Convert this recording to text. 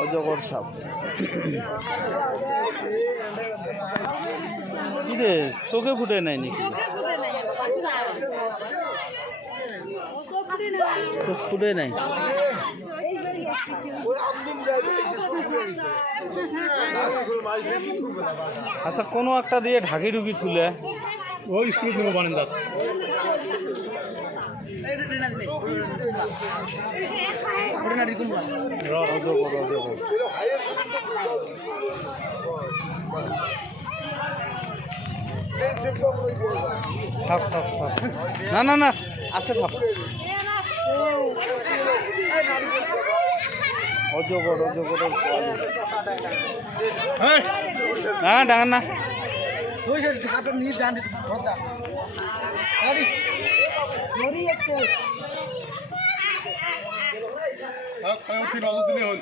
অজগর সাপ কি রে চোখে ফুটে নাই নাকি চোখ ফুটে নাই আচ্ছা কোনো একটা দিয়ে ঢাকি ঢুকি তুলে ওই স্কুল থেকে বানেন দাঁত থাক থাক থাক না না না আছে থাক অজগর অজগরের না ডাঙার না নজর দিলে হল